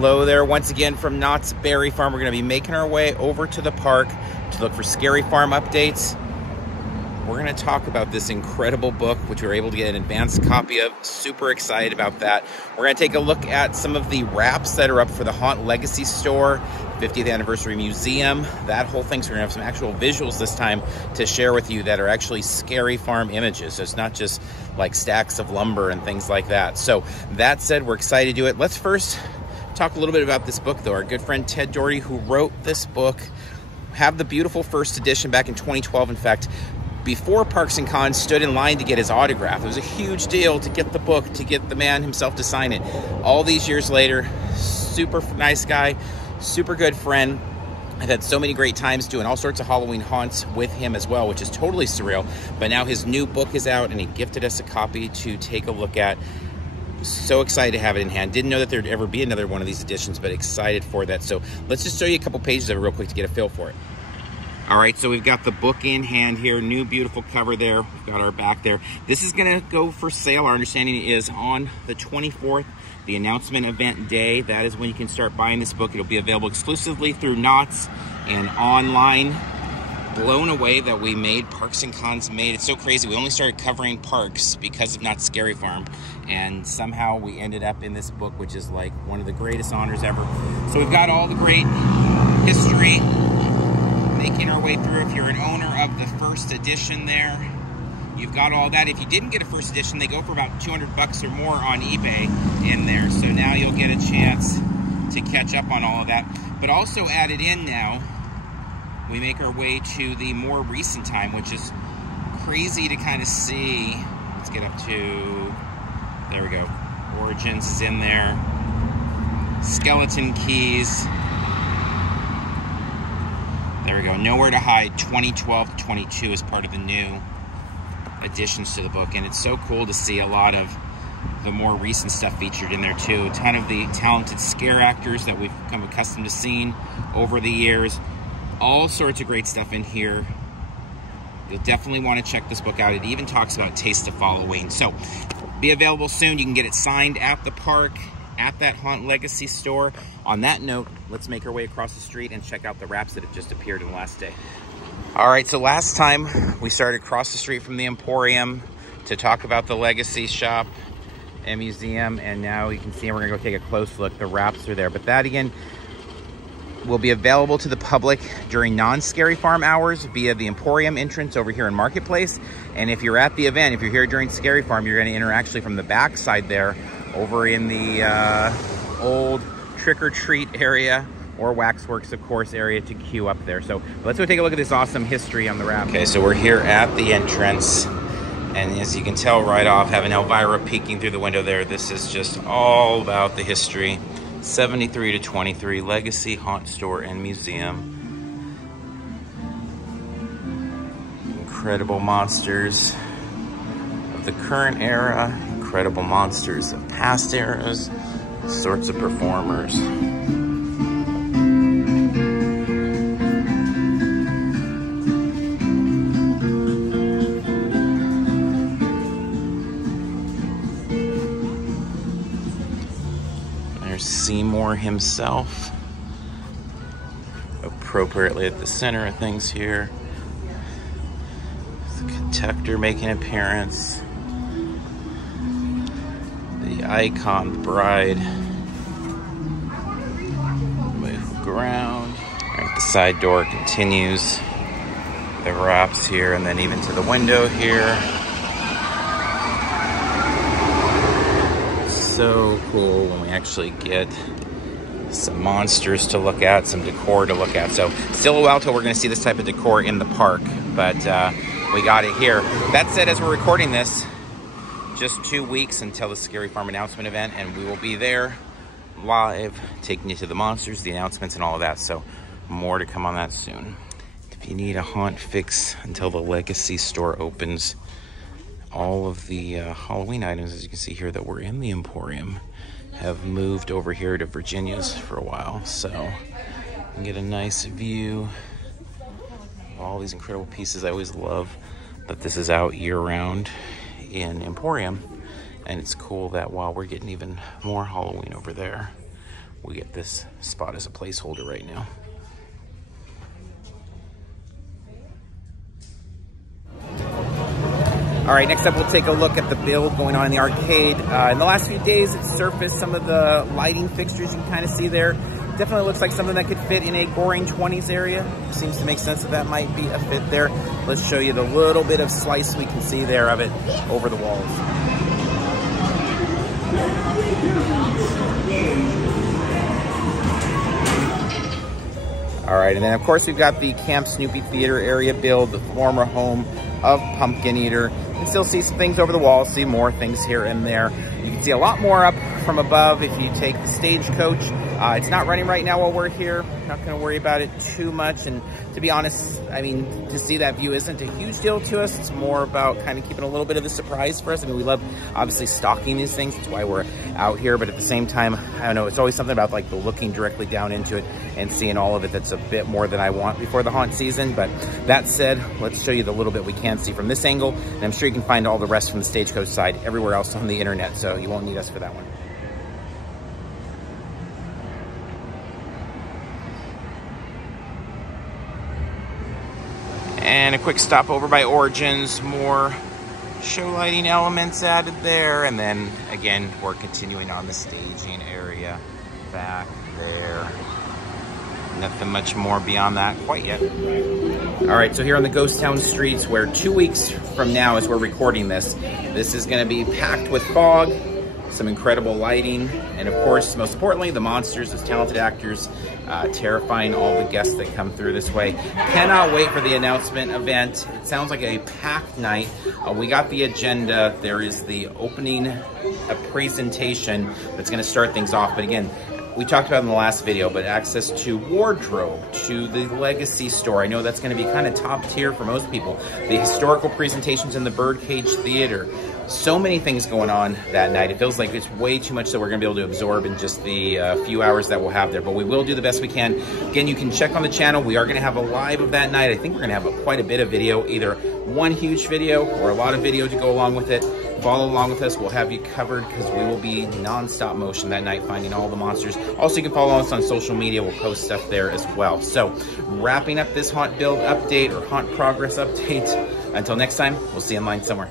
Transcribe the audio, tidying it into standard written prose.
Hello there once again from Knott's Berry Farm. We're going to be making our way over to the park to look for Scary Farm updates. We're going to talk about this incredible book, which we were able to get an advanced copy of. Super excited about that. We're going to take a look at some of the wraps that are up for the Haunt Legacy Store, 50th Anniversary Museum, that whole thing. So we're going to have some actual visuals this time to share with you that are actually Scary Farm images. So it's not just like stacks of lumber and things like that. So that said, we're excited to do it. Let's first talk a little bit about this book, though. Our good friend Ted Doherty, who wrote this book, have the beautiful first edition back in 2012. In fact, before Parks and Cons, stood in line to get his autograph. It was a huge deal to get the book, to get the man himself to sign it. All these years later, super nice guy, super good friend. I've had so many great times doing all sorts of Halloween haunts with him as well, which is totally surreal. But now his new book is out, and he gifted us a copy to take a look at. So excited to have it in hand. Didn't know that there'd ever be another one of these editions, but excited for that. So let's just show you a couple pages of it real quick to get a feel for it. All right, so we've got the book in hand here, new beautiful cover there. We've got our back there. This is gonna go for sale. Our understanding is on the 24th, the announcement event day. That is when you can start buying this book. It'll be available exclusively through Knott's and online. Blown away that we made Parks and Cons made. It's so crazy. We only started covering parks because of Knott's Scary Farm, and somehow we ended up in this book, which is like one of the greatest honors ever. So we've got all the great history, making our way through. If you're an owner of the first edition there, you've got all that. If you didn't get a first edition, they go for about 200 bucks or more on eBay in there. So now you'll get a chance to catch up on all of that. But also added in now, we make our way to the more recent time, which is crazy to kind of see. Let's get up to, there we go. Origins is in there. Skeleton Keys. There we go. Nowhere to Hide 2012 to 22 is part of the new additions to the book. And it's so cool to see a lot of the more recent stuff featured in there too. A ton of the talented scare actors that we've become accustomed to seeing over the years. All sorts of great stuff in here. You'll definitely want to check this book out. It even talks about Taste of Halloween. So, be available soon. You can get it signed at the park, at that Haunt Legacy store. On that note, let's make our way across the street and check out the wraps that have just appeared in the last day. All right, so last time we started across the street from the Emporium to talk about the Legacy shop and museum, and now you can see we're gonna go take a close look. The wraps are there, but that again will be available to the public during non-Scary Farm hours via the Emporium entrance over here in Marketplace. And if you're at the event, if you're here during Scary Farm, you're gonna enter actually from the back side there over in the old trick-or-treat area, or Waxworks, of course, area to queue up there. So let's go take a look at this awesome history on the wrap. Okay, so we're here at the entrance, and as you can tell right off, having Elvira peeking through the window there, this is just all about the history. 73 to 23, Legacy Haunt Store and Museum. Incredible monsters of the current era, incredible monsters of past eras, sorts of performers. There's Seymour himself, appropriately at the center of things here. The Protector making an appearance. The icon, the bride. Move ground. Right, the side door continues. The wraps here, and then even to the window here. So cool when we actually get some monsters to look at, some decor to look at. So still a while till we're going to see this type of decor in the park, but we got it here. That said, as we're recording this, just 2 weeks until the Scary Farm announcement event, and we will be there live, taking you to the monsters, the announcements, and all of that. So more to come on that soon. If you need a haunt fix until the Legacy store opens, all of the Halloween items, as you can see here, that were in the Emporium have moved over here to Virginia's for a while. So you can get a nice view of all these incredible pieces. I always love that this is out year-round in Emporium, and it's cool that while we're getting even more Halloween over there, we'll get this spot as a placeholder right now. All right, next up we'll take a look at the build going on in the arcade. In the last few days, it's surfaced some of the lighting fixtures you can kind of see there. Definitely looks like something that could fit in a Goring 20s area. Seems to make sense that might be a fit there. Let's show you the little bit of slice we can see there of it over the walls. All right, and then of course we've got the Camp Snoopy Theater area build, the former home of Pumpkin Eater. You can still see some things over the walls, see more things here and there. You can see a lot more up from above if you take the stagecoach. It's not running right now while we're here. Not gonna worry about it too much. And to be honest, I mean, to see that view isn't a huge deal to us. It's more about kind of keeping a little bit of a surprise for us. I mean, we love obviously stocking these things. That's why we're out here. But at the same time, I don't know, it's always something about like the looking directly down into it and seeing all of it that's a bit more than I want before the haunt season. But that said, let's show you the little bit we can see from this angle. And I'm sure you can find all the rest from the stagecoach side everywhere else on the internet. So you won't need us for that one. And a quick stop over by Origins, more show lighting elements added there. And then again, we're continuing on the staging area back there. Nothing much more beyond that quite yet. All right, so here on the Ghost Town streets, where 2 weeks from now as we're recording this is gonna be packed with fog, some incredible lighting, and of course, most importantly, the monsters, those talented actors, terrifying all the guests that come through this way. Cannot wait for the announcement event. It sounds like a packed night. We got the agenda. There is the opening presentation that's gonna start things off, but again, we talked about in the last video, but access to wardrobe, to the Legacy store. I know that's gonna be kind of top tier for most people. The historical presentations in the Birdcage Theater. So many things going on that night. It feels like it's way too much that we're gonna be able to absorb in just the few hours that we'll have there, but we will do the best we can. Again, you can check on the channel. We are gonna have a live of that night. I think we're gonna have quite a bit of video, either one huge video or a lot of video to go along with it. Follow along with us. We'll have you covered because we will be non-stop motion that night, finding all the monsters. Also, you can follow us on social media. We'll post stuff there as well. So, wrapping up this haunt build update or haunt progress update. Until next time, we'll see you in line somewhere.